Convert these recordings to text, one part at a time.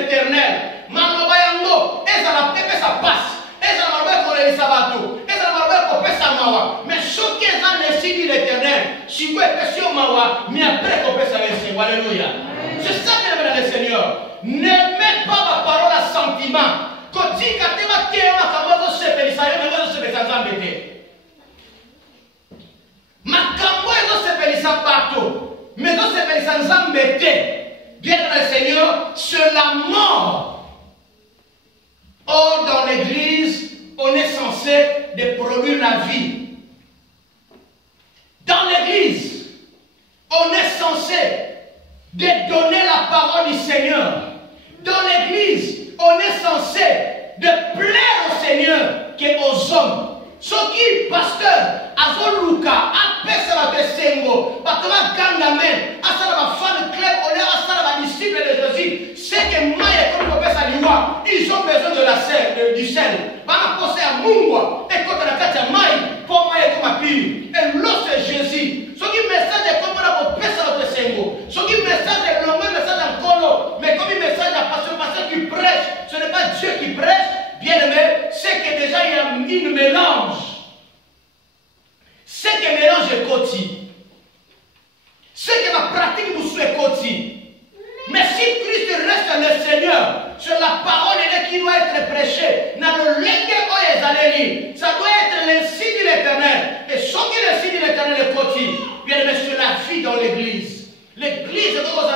l'éternel. Malobayango, et ça la paix, ça passe. Et ça la paix pour les sabato. Et ça la paix pour paix sa mawa. Mais ce qui est dans le signe de l'éternel, si vous êtes sur mawa, mais après qu'on paie sa version. Alléluia. C'est ça que le Seigneur. Ne mets pas ma parole à sentiment. Quand tu dis que tu vas te faire un peu de sepelisa, il va se sepelisa zambete. Makambo est de sepelisa bateau. Mais de sepelisa zambete. Bien dans le Seigneur, c'est la mort. Or, dans l'église, on est censé de produire la vie. Dans l'église, on est censé de donner la parole du Seigneur. Dans l'église, on est censé de plaire au Seigneur qu'aux hommes. Ce qui, pasteur, Azoluka, Apesala Tesengo, Batoma Gandamen, Asala fan club, on est Asala disciple de Jésus, c'est que Maya, comme on appelle ça, ils ont besoin de la sel, du sel. Bana posé à Mungwa, et quand on a fait à Maï, pour Maya comme à Pire. Et l'autre c'est Jésus. Ce qui message est comme on a fait ça, Tesengo. Ce qui message est le même message en colo, mais comme il message à pasteur qui prêche, ce n'est pas Dieu qui prêche. Bien aimé, c'est que déjà il y a une mélange. C'est que mélange est côté. C'est que la pratique vous souhaite côté. Mais si Christ reste le Seigneur, sur la parole qui doit être prêchée, dans le lingue ça doit être l'insigne de l'Éternel. Et ce qui est l'insigne de l'Éternel est côté. Bien aimé, c'est la vie dans l'église. L'église est aux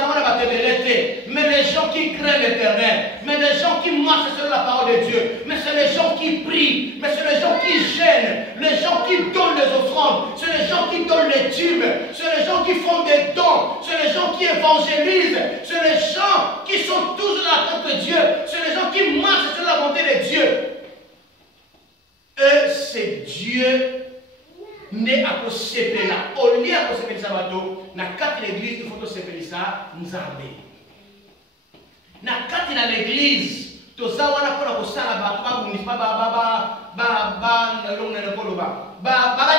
mais les gens qui craignent l'Éternel, mais les gens qui marchent sur la parole de Dieu, mais c'est les gens qui prient, mais c'est les gens qui gênent, les gens qui donnent les offrandes, c'est les gens qui donnent les tubes, c'est les gens qui font des dons, c'est les gens qui évangélisent, c'est les gens qui sont tous dans la tente de Dieu, c'est les gens qui marchent sur la volonté de Dieu. Eux, c'est Dieu. Ne a possédé là, au lieu de posséder ça bateau, na quatre l'église il faut posséder ça nzambe. Na quatre dans l'église, to ça wana pour ko sala bateau ba buni ba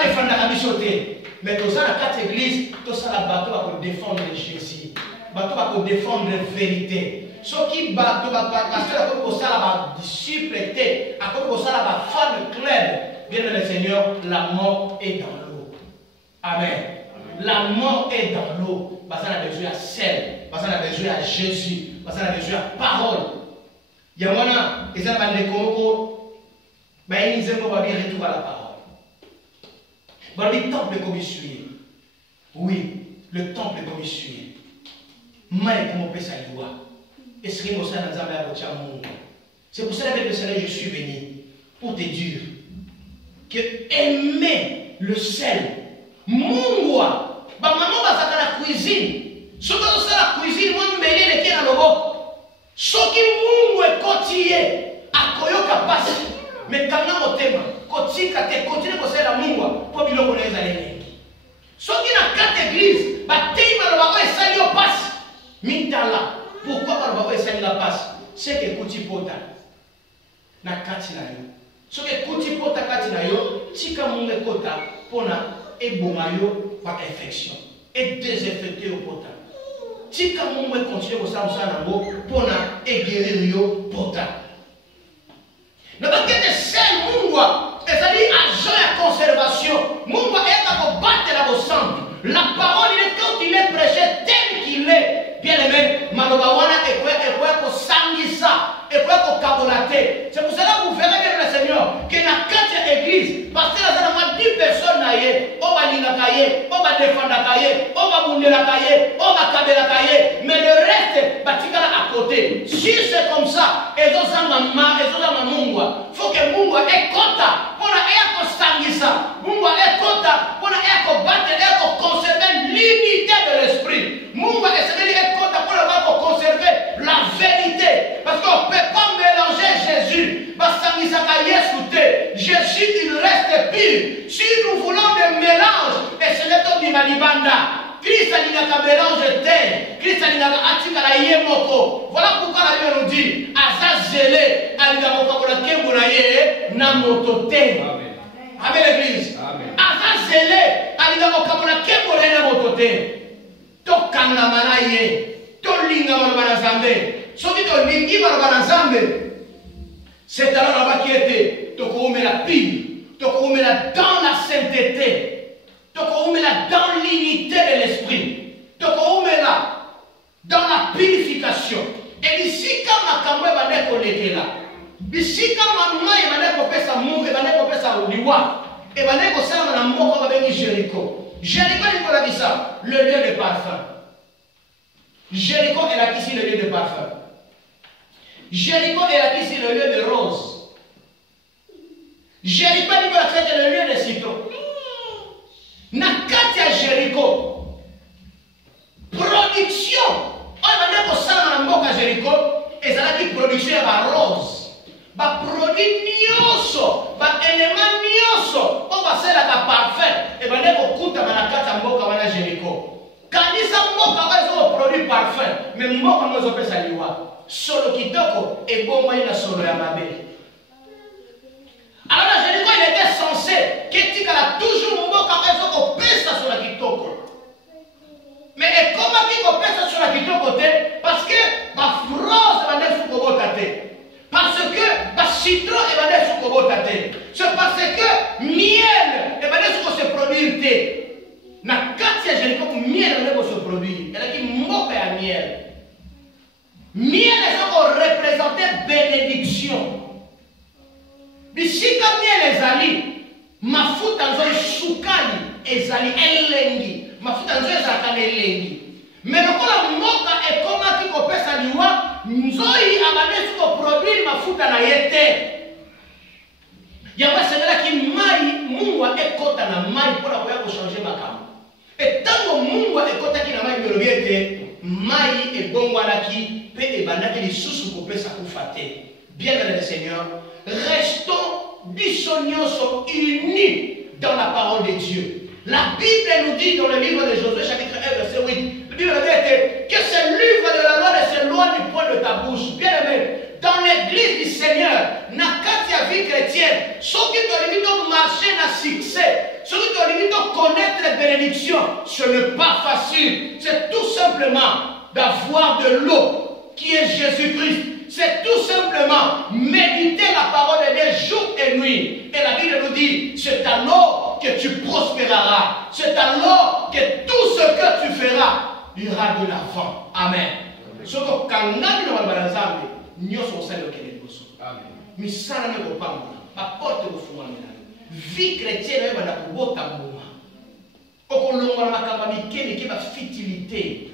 défendre la bichoté. Mais to ça na quatre église, to ça la bateau pour défendre Jésus. Bateau pour défendre la vérité. Ce qui bateau ba pasteur ko sala ba disciple té, a ko sala ba femme club. Bien le Seigneur, la mort est dans l'eau. Amen. La mort est dans l'eau. Parce qu'on a besoin de sel. Parce qu'on a besoin de Jésus. Parce qu'on a besoin de parole. Il y a un ils ont des comos. Mais ils ont bien retour à la parole. Dans le temple comme il suit. Oui, le temple comme il suit. Mais comment on peut ça y voir? Est-ce que nous sommes dans un monde? C'est pour cela que le Seigneur, je suis venu pour te dire que aimer le sel, mungwa, ba maman ba saka la cuisine, ce que c'est la cuisine, moi mbele le qui dans le bok, ce qui mungwa kotiye, akoyoka passe, mais quand on tema, kotika te continue ko c'est la mungwa, pour biloko les aller. Ce qui na quatre églises, ba tema le bako esali yo passe, mintala, pourquoi ba le bako esali la passe? C'est que koti pota, na kati na yo. Ce que kuti pota kati na yo, tika munge kota pona eboma yo par infection et désinfecter au pota. Tika munge continue ko sa na bo pona guérir yo pota. Na bakete sel mungwa, c'est-à-dire agent à conservation. Mungwa est à ko battre la bo sang. La parole il est quand il est prêché tel qu'il est. Bien aimé, maloba wana e quoi ko sangisa. Et quoi c'est pour cela que vous verrez bien le Seigneur que dans quatre églises, parce que là, il y a 10 personnes, on va lire la cahier, on va défendre la cahier, on va bouler la cahier, on va caber la cahier, mais le reste, tu vas à côté. Si c'est comme ça, et ils ont mungwa, il faut que mungwa ait quota pour la sangisa, mungwa ait quota pour la battre et conserver l'unité de l'esprit. Mungwa ait quota pour la conserver la vérité. Parce qu'on ne peut pas mélanger Jésus. Jésus, il reste pur. Si nous voulons des mélanges, et c'est le temps du Malibanda. Christ a dit qu'un mélange tel. Christ a dit qu'un la yemoko. Voilà pourquoi la Bible nous dit Azazele, Namotote. Amen, l'église. Azazele, Namotote. Tokanga manaye, tolinga manazambe. soki tolingi baloba na Nzambe, c'est alors là-bas qui était, tokoumela pile, tokoumela dans la sainteté, tokoumela dans l'unité de l'esprit, tokoumela dans la purification. Et ici, quand ma kamwe va connecter là, ici, quand ma main va découper sa mou, va découper sa liwa, et va découper sa la moko va venir Jéricho. Jéricho, il faut la dire ça, le lieu de parfum. Jéricho est là ici le lieu de parfum. Jéricho est là ici le lieu de rose. Jéricho est le lieu de citron. Nakati à Jéricho, production. On va dire que ça dans la Jéricho, et ça dit production à rose. Ba produit nyoso, ba élément nyoso, on va faire la parfum. Et va dire que kuta manakati à mboka wana Jéricho. Quand ils ont produit parfum, mais moi, comment ils ont fait ça, solo kitoko et bon moyen de solo ya mabé. Alors là, Jéricho, il était censé qu'il a toujours mot quand ils ont fait ça sur la kitoko. Mais comment ils ont fait ça sur la kitoko? Parce que ma rose va être sous le tate. Parce que ma citron va être sous le tate. C'est parce que miel va être se produire. Na kati ya Jéricho miel ne peut se produire. Elle a dit moque à miel. Miel est représenter bénédiction. Ici quand miel est ali, ma fout en zone soukani est ali elengi. Ma fout en zone zakane elengi. Mais le coup la moque est comment qui copie sa liwa, nzoi abane sur produire ma fout en ayete. Yamba c'est là qui maille mungwa ekota na maille pour la changer ma cam. Et tant que Mungu ekota ki na mai biologique, mai et bon walaki, pe e bandaki les sous pour pesa kufate. Bien dans le Seigneur, restons bisognoso unis dans la parole de Dieu. La Bible nous dit dans le livre de Josué chapitre 1 verset 8, la Bible dit que ce livre de la loi ne s'éloigne du point de ta bouche. Bien aimé, dans l'église du Seigneur, Nakatia vie chrétienne, ceux qui te limitent à marcher dans succès, ceux qui te limitent à connaître les bénédictions, ce n'est pas facile. C'est tout simplement d'avoir de l'eau qui est Jésus-Christ. C'est tout simplement méditer la parole de Dieu jour et nuit. Et la Bible nous dit, c'est alors que tu prospéreras. C'est alors que tout ce que tu feras ira de l'avant. Amen. Ce que quand on a nyoso osali okende liboso. Misala ne kopamba, baporte kofungwamela. Vie chrétienne oyo banda kobota mbuma. Okolongola makambo mike bafitilité.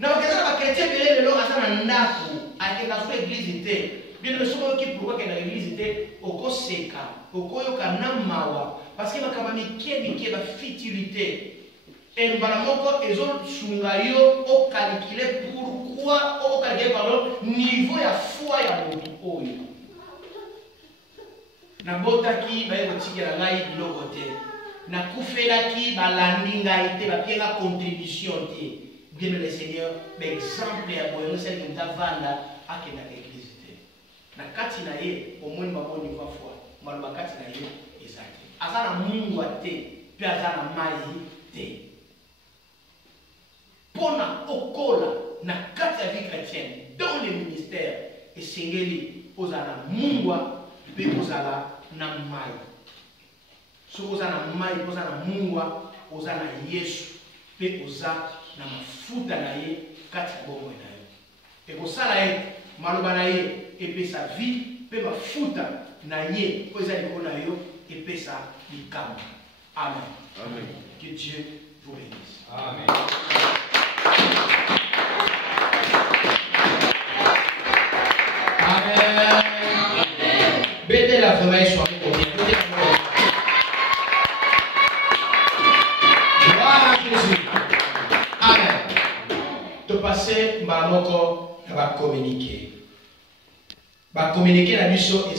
Na bakeza ba chrétien belé lelo aza na ndako, akenda so église te. Bien le somo ki pourquoi que na église te okoseka, okoyoka na mawa parce que makambo mike bafitilité. Et moko ezo sunga yo o calculer pourquoi o calculer pardon niveau ya foi ya moto oyo na botaki ba yotikela ngai biloko te na kufelaki balandi ngai te bapienga contribution te. Bien le Seigneur exemple ya boyo sel que tavanda akenda l'église te na kati na ye au moins ba bon niveau foi maloba kati na ye ezaki azana mungu ate pe azana mai te. Pona okola na kati ya vie chrétienne dans le ministère et singeli ozala mungwa pe ozala na mai. So ozala mai ozala mungwa ozala Yesu pe oza na mafuta na ye kati ya bongo na ye. E kosala ye maloba na ye epesa vie pe mafuta na ye po eza likolo na yo epesa likambo. Amen. Amen. Que Dieu vous bénisse. Amen. Amen. Bédez la vraie soit pour bien. Gloire à Jésus. Amen. De passer, ma moko va communiquer. Va communiquer la mission.